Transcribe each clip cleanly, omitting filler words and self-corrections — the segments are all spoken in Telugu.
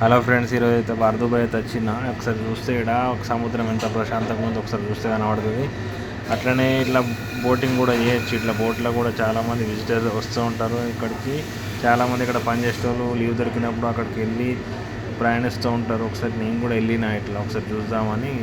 హలో ఫ్రెండ్స్, ఈరోజు అయితే బార్దుబాయ్ అయితే వచ్చిన ఒకసారి చూస్తే ఇక్కడ ఒక సముద్రం ఎంత ప్రశాంతంగా ఉందో ఒకసారి చూస్తే కనబడుతుంది. అట్లనే ఇట్లా బోటింగ్ కూడా చేయొచ్చు. ఇట్లా బోట్లో కూడా చాలామంది విజిటర్స్ వస్తూ ఉంటారు ఇక్కడికి. చాలామంది ఇక్కడ పనిచేసే వాళ్ళు లీవ్ దొరికినప్పుడు అక్కడికి వెళ్ళి ప్రయాణిస్తూ ఉంటారు. ఒకసారి నేను కూడా వెళ్ళిన ఇట్లా ఒకసారి చూద్దామని.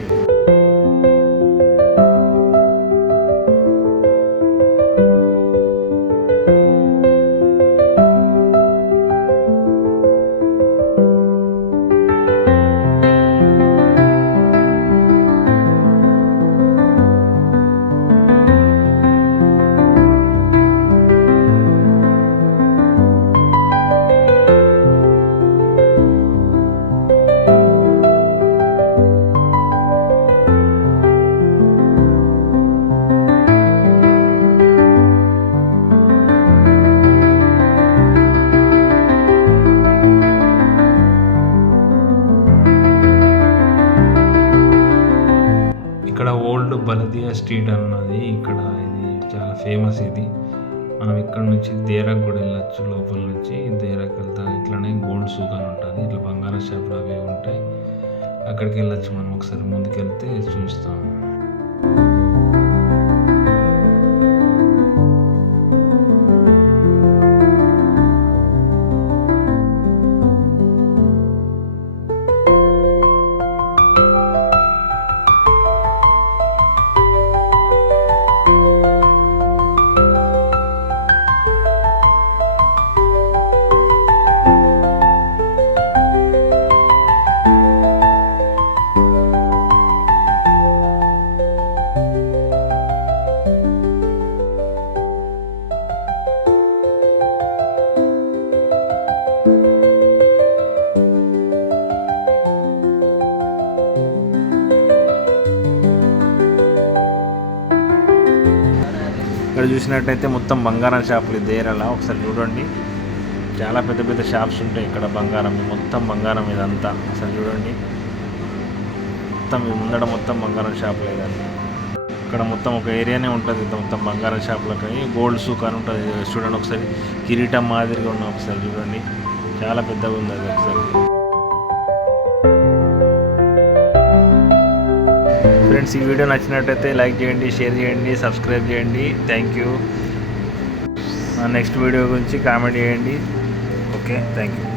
ఇక్కడ ఓల్డ్ బలదియా స్ట్రీట్ అన్నది ఇక్కడ ఇది చాలా ఫేమస్. ఇది మనం ఇక్కడ నుంచి దేరాకు కూడా వెళ్ళొచ్చు. లోపల నుంచి దేరాకు వెళ్తాం. ఇట్లానే గోల్డ్ సూక్ అని ఉంటుంది. ఇట్లా బంగారం షాపులు అవి ఉంటాయి. అక్కడికి వెళ్ళొచ్చు. మనం ఒకసారి ముందుకు వెళ్తే చూస్తాం. ఇక్కడ చూసినట్టయితే మొత్తం బంగారం షాపులు దేరాలా ఒకసారి చూడండి. చాలా పెద్ద పెద్ద షాప్స్ ఉంటాయి ఇక్కడ. బంగారం మొత్తం బంగారం ఇదంతా అసలు చూడండి. మొత్తం ముందడ మొత్తం బంగారం షాపులు ఇదంతా. ఇక్కడ మొత్తం ఒక ఏరియానే ఉంటుంది మొత్తం బంగారం షాపులకి. గోల్డ్ సూక్ అని ఉంటుంది చూడండి. ఒకసారి కిరీటం మాదిరిగా ఉన్న ఒకసారి చూడండి. చాలా పెద్దగా ఉంది అది. ఒకసారి ఫ్రెండ్స్, ఈ వీడియో నచ్చినట్టయితే లైక్ చేయండి, షేర్ చేయండి, సబ్స్క్రైబ్ చేయండి. Thank you. నెక్స్ట్ వీడియో గురించి కామెంట్ చేయండి. Okay, thank you.